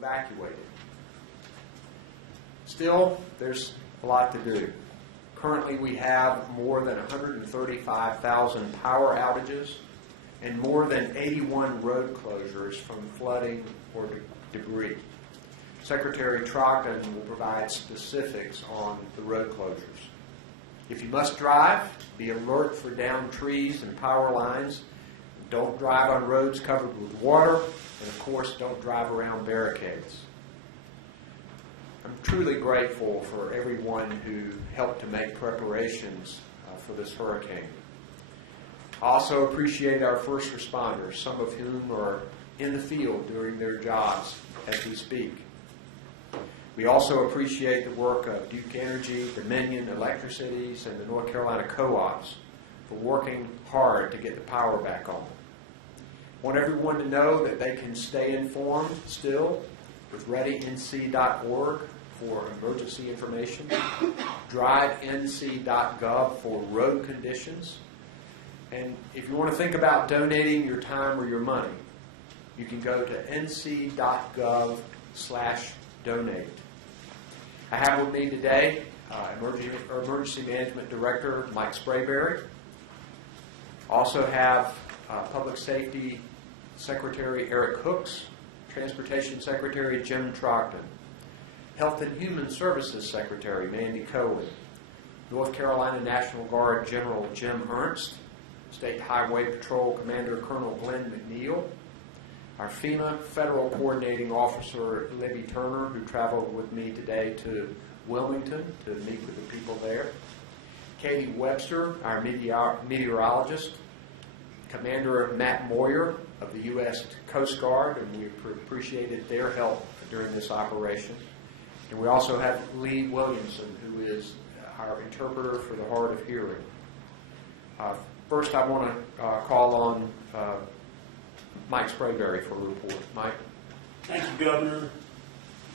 evacuate it. Still, there's a lot to do. Currently, we have more than 135,000 power outages and more than 81 road closures from flooding or debris. Secretary Trogdon will provide specifics on the road closures. If you must drive, be alert for downed trees and power lines. Don't drive on roads covered with water, and of course, don't drive around barricades. I'm truly grateful for everyone who helped to make preparations for this hurricane. I also appreciate our first responders, some of whom are in the field doing their jobs as we speak. We also appreciate the work of Duke Energy, Dominion Electricities, and the North Carolina co-ops for working hard to get the power back on. I want everyone to know that they can stay informed still with readync.org for emergency information, drivenc.gov for road conditions, and if you want to think about donating your time or your money, you can go to nc.gov/donate. I have with me today Emergency Management Director Mike Sprayberry. Also have Public Safety Secretary Eric Hooks, Transportation Secretary Jim Trogdon, Health and Human Services Secretary Mandy Cohen, North Carolina National Guard General Jim Ernst, State Highway Patrol Commander Colonel Glenn McNeil, our FEMA Federal Coordinating Officer Libby Turner, who traveled with me today to Wilmington to meet with the people there, Katie Webster, our meteorologist, Commander Matt Moyer of the U.S. Coast Guard, and we appreciated their help during this operation. And we also have Lee Williamson, who is our interpreter for the hard of hearing. First, I want to call on Mike Sprayberry for a report. Mike. Thank you, Governor.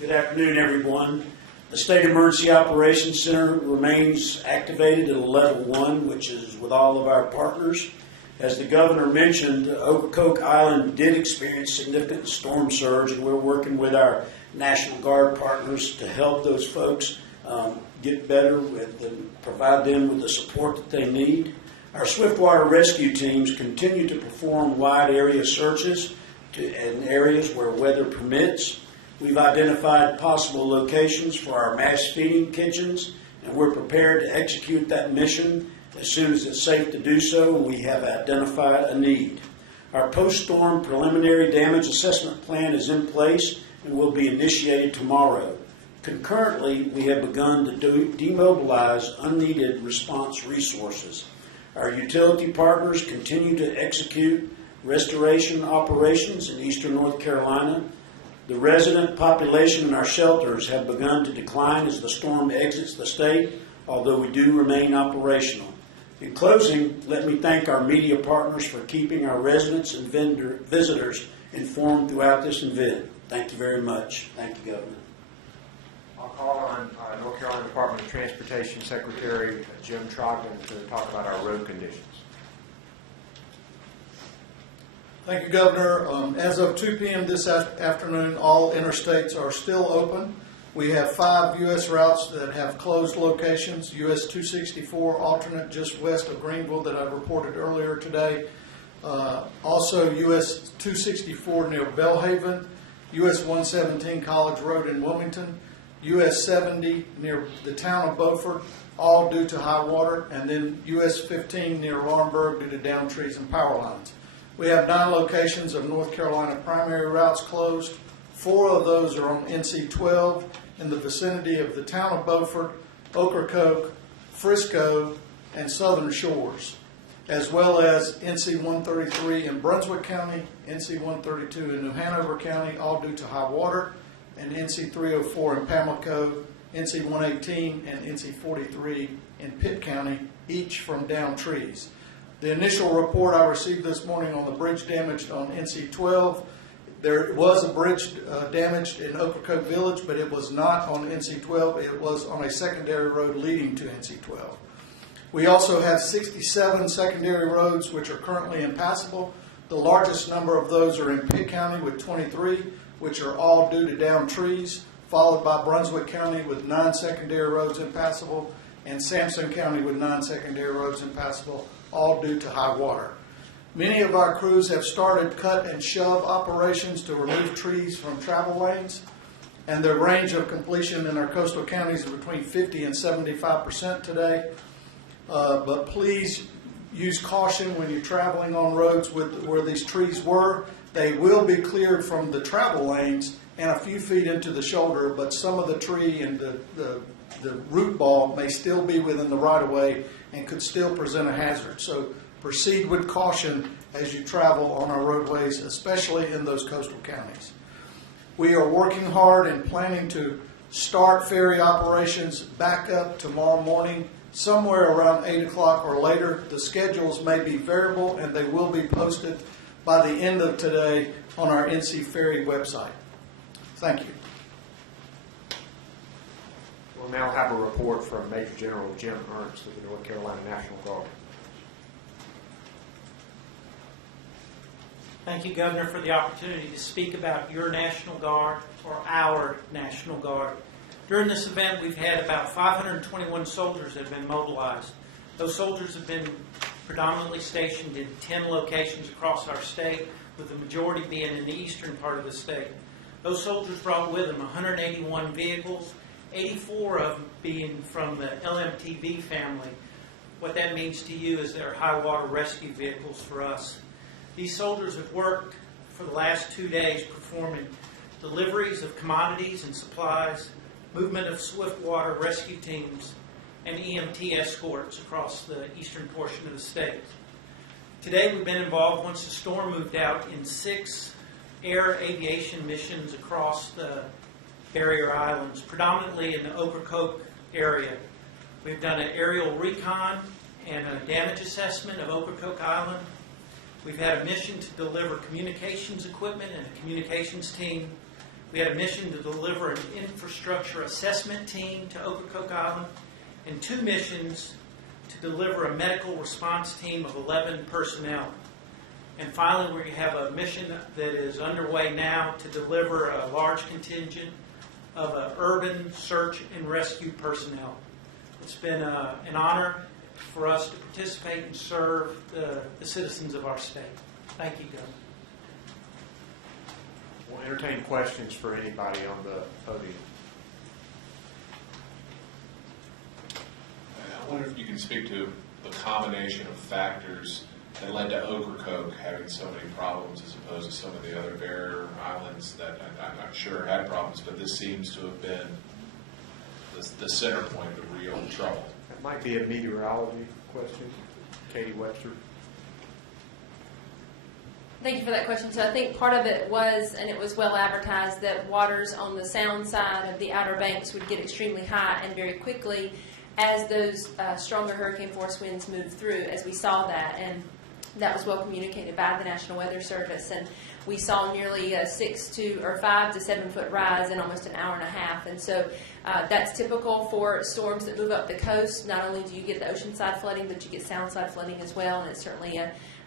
Good afternoon, everyone. The State Emergency Operations Center remains activated at a level 1, which is with all of our partners. As the Governor mentioned, Ocracoke Island did experience significant storm surge, and we're working with our National Guard partners to help those folks get better and provide them with the support that they need. Our swiftwater rescue teams continue to perform wide area searches in areas where weather permits. We've identified possible locations for our mass feeding kitchens, and we're prepared to execute that mission as soon as it's safe to do so, and we have identified a need. Our post-storm preliminary damage assessment plan is in place and will be initiated tomorrow. Concurrently, we have begun to demobilize unneeded response resources. Our utility partners continue to execute restoration operations in eastern North Carolina. The resident population in our shelters have begun to decline as the storm exits the state, although we do remain operational. In closing, let me thank our media partners for keeping our residents and visitors informed throughout this event. Thank you very much. Thank you, Governor. I'll call on North Carolina Department of Transportation Secretary Jim Trogdon to talk about our road conditions. Thank you, Governor. As of 2 p.m. this afternoon, all interstates are still open. We have 5 U.S. routes that have closed locations. U.S. 264 alternate just west of Greenville that I reported earlier today. Also U.S. 264 near Belhaven, U.S. 117 College Road in Wilmington, U.S. 70 near the town of Beaufort, all due to high water, and then U.S. 15 near Laurinburg due to downed trees and power lines. We have 9 locations of North Carolina primary routes closed. 4 of those are on NC 12 in the vicinity of the town of Beaufort, Ocracoke, Frisco, and Southern Shores, as well as NC 133 in Brunswick County, NC 132 in New Hanover County, all due to high water, and NC 304 in Pamlico, NC 118 and NC 43 in Pitt County, each from downed trees. The initial report I received this morning on the bridge damaged on NC 12, there was a bridge damaged in Ocracoke Village, but it was not on NC 12. It was on a secondary road leading to NC 12. We also have 67 secondary roads which are currently impassable. The largest number of those are in Pitt County with 23, which are all due to downed trees, followed by Brunswick County with 9 secondary roads impassable, and Sampson County with 9 secondary roads impassable, all due to high water. Many of our crews have started cut and shove operations to remove trees from travel lanes, and the range of completion in our coastal counties is between 50 and 75% today. But please use caution when you're traveling on roads where these trees were. They will be cleared from the travel lanes and a few feet into the shoulder, but some of the tree and the root ball may still be within the right-of-way and could still present a hazard. So proceed with caution as you travel on our roadways, especially in those coastal counties. We are working hard and planning to start ferry operations back up tomorrow morning, somewhere around 8 o'clock or later. The schedules may be variable, and they will be posted by the end of today on our NC Ferry website. Thank you. We'll now have a report from Major General Jim Ernst of the North Carolina National Guard. Thank you, Governor, for the opportunity to speak about your National Guard, or our National Guard. During this event, we've had about 521 soldiers that have been mobilized. Those soldiers have been predominantly stationed in 10 locations across our state, with the majority being in the eastern part of the state. Those soldiers brought with them 181 vehicles, 84 of them being from the LMTV family. What that means to you is they're high water rescue vehicles for us. These soldiers have worked for the last 2 days performing deliveries of commodities and supplies, movement of swift water rescue teams, and EMT escorts across the eastern portion of the state. Today we've been involved, once the storm moved out, in 6 air aviation missions across the barrier islands, predominantly in the Ocracoke area. We've done an aerial recon and a damage assessment of Ocracoke Island. We've had a mission to deliver communications equipment and a communications team. We had a mission to deliver an infrastructure assessment team to Ocracoke Island, and 2 missions to deliver a medical response team of 11 personnel. And finally, we have a mission that is underway now to deliver a large contingent of urban search and rescue personnel. It's been an honor for us to participate and serve the citizens of our state. Thank you, Governor. We'll entertain questions for anybody on the podium. I wonder if you can speak to the combination of factors that led to Ocracoke having so many problems as opposed to some of the other barrier islands that I'm not sure had problems, but this seems to have been the center point of real trouble. That might be a meteorology question. Katie Webster. Thank you for that question. So I think part of it was, and it was well advertised, that waters on the sound side of the Outer Banks would get extremely high and very quickly as those stronger hurricane force winds moved through, as we saw that. And that was well communicated by the National Weather Service. And we saw nearly a 5 to 7 foot rise in almost an hour and a half. And so that's typical for storms that move up the coast. Not only do you get the oceanside flooding, but you get sound side flooding as well. And it's certainly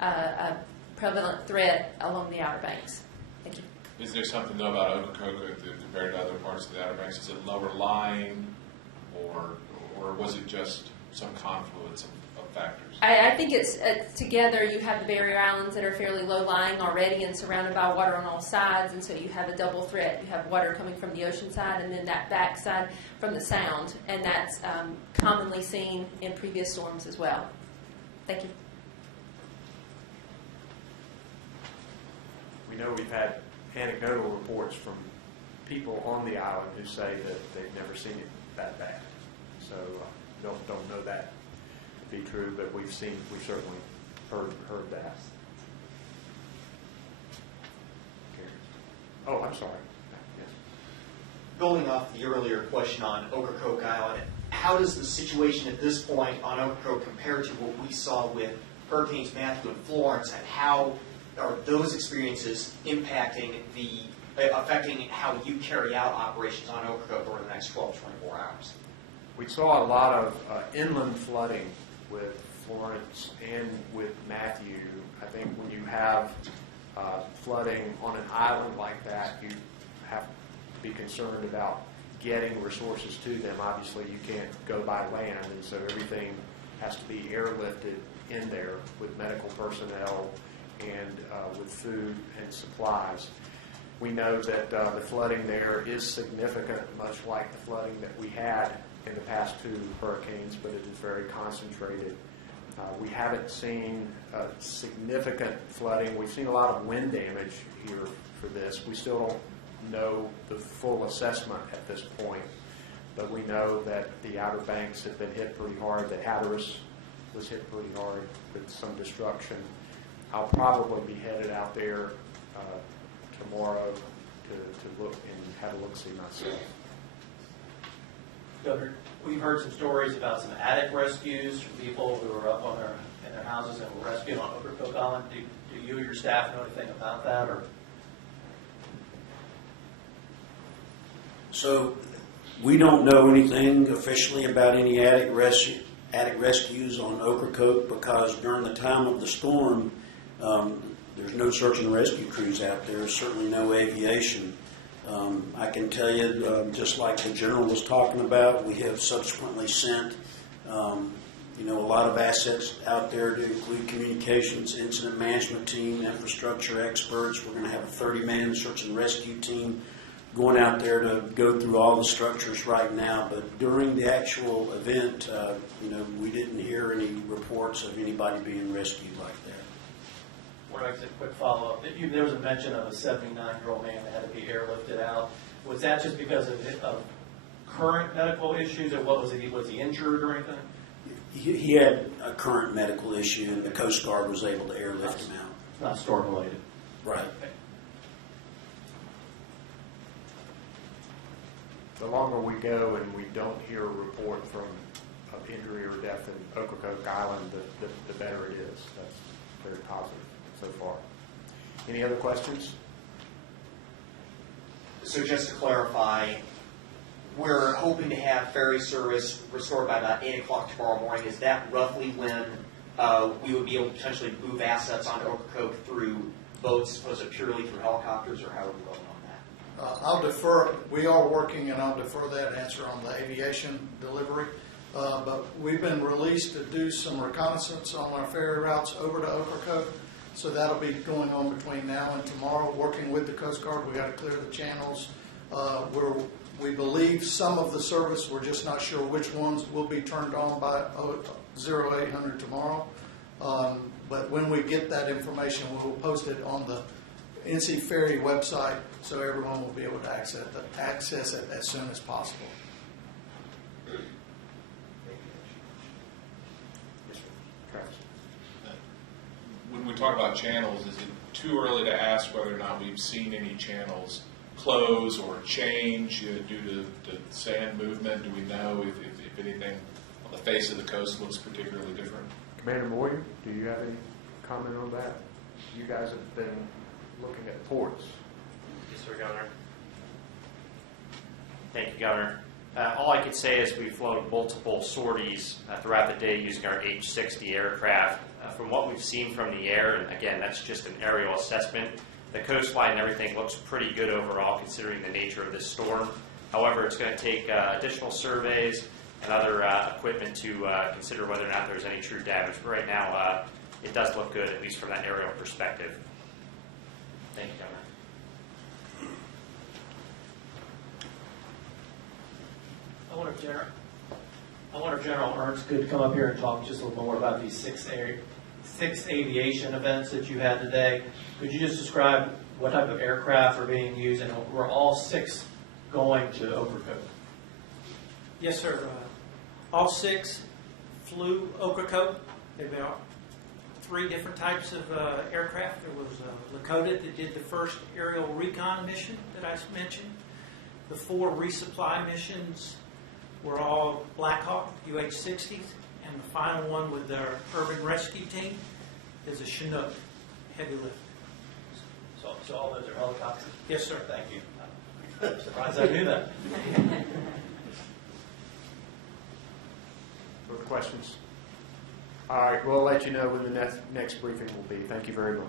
a prevalent threat along the Outer Banks. Thank you. Is there something though about Ocracoke compared to other parts of the Outer Banks? Is it lower lying, or was it just some confluence of factors? I think it's together. You have the barrier islands that are fairly low lying already and surrounded by water on all sides, and so you have a double threat. You have water coming from the ocean side and then that backside from the sound, and that's commonly seen in previous storms as well. Thank you. We know we've had anecdotal reports from people on the island who say that they've never seen it that bad. So don't know that to be true, but we've certainly heard that. Oh, I'm sorry. Yes. Building off the earlier question on Ocracoke Island, how does the situation at this point on Ocracoke compare to what we saw with Hurricanes Matthew and Florence, and how are those experiences affecting how you carry out operations on Ocracoke over the next 12 to 24 hours? We saw a lot of inland flooding with Florence and with Matthew I think when you have flooding on an island like that, you have to be concerned about getting resources to them. Obviously, you can't go by land, and so everything has to be airlifted in there with medical personnel and with food and supplies. We know that the flooding there is significant, much like the flooding that we had in the past 2 hurricanes, but it is very concentrated. We haven't seen significant flooding. We've seen a lot of wind damage here for this. We still don't know the full assessment at this point, but we know that the Outer Banks have been hit pretty hard. The Hatteras was hit pretty hard with some destruction. I'll probably be headed out there tomorrow to look and have a look-see myself. Governor, we've heard some stories about some attic rescues from people who were up on in their houses and were rescued on Ocracoke Island. Do you or your staff know anything about that? Or So we don't know anything officially about any attic rescues on Ocracoke because during the time of the storm, there's no search and rescue crews out there, certainly no aviation. I can tell you, just like the General was talking about, we have subsequently sent a lot of assets out there to include communications, incident management team, infrastructure experts. We're going to have a 30-man search and rescue team going out there to go through all the structures right now. But during the actual event, we didn't hear any reports of anybody being rescued like that. what I said, quick follow-up. There was a mention of a 79-year-old man that had to be airlifted out. Was that just because of current medical issues, or what was he? Was he injured or anything? He had a current medical issue, and the Coast Guard was able to airlift him out. Not storm-related. Right. The longer we go and we don't hear a report of injury or death in Ocracoke Island, the better it is. That's very positive so far. Any other questions? So just to clarify, we're hoping to have ferry service restored by about 8 o'clock tomorrow morning. Is that roughly when we would be able to potentially move assets onto Ocracoke through boats? Was it purely through helicopters, or how are we going on that? I'll defer. We are working, and I'll defer that answer on the aviation delivery. But we've been released to do some reconnaissance on our ferry routes over to Ocracoke. So that'll be going on between now and tomorrow, working with the Coast Guard. We got to clear the channels. We believe some of the service, we're just not sure which ones will be turned on by 0800 tomorrow. But when we get that information, we'll post it on the NC Ferry website so everyone will be able to access it as soon as possible. Travis? When we talk about channels, is it too early to ask whether or not we've seen any channels close or change due to sand movement? Do we know if anything on the face of the coast looks particularly different? Commander Moyer, do you have any comment on that? You guys have been looking at ports. Yes, sir, Governor. Thank you, Governor. All I could say is we've flown multiple sorties throughout the day using our H-60 aircraft. From what we've seen from the air, and again, that's just an aerial assessment, the coastline and everything looks pretty good overall considering the nature of this storm. However, it's going to take additional surveys and other equipment to consider whether or not there's any true damage. But right now, it does look good, at least from that aerial perspective. Thank you, Governor. I wonder if General Ernst could come up here and talk just a little more about these six aviation events that you had today. Could you just describe what type of aircraft are being used, and were all six going to Ocracoke? Yes, sir. All six flew Ocracoke. They've got 3 different types of aircraft. There was Lakota that did the first aerial recon mission that I mentioned. The 4 resupply missions were all Black Hawk UH-60s, and the final one with their urban rescue team is a Chinook heavy lift. So all those are helicopters? Yes, sir. Thank you. I'm surprised I knew that. Further questions? All right, we'll let you know when the next briefing will be. Thank you very much.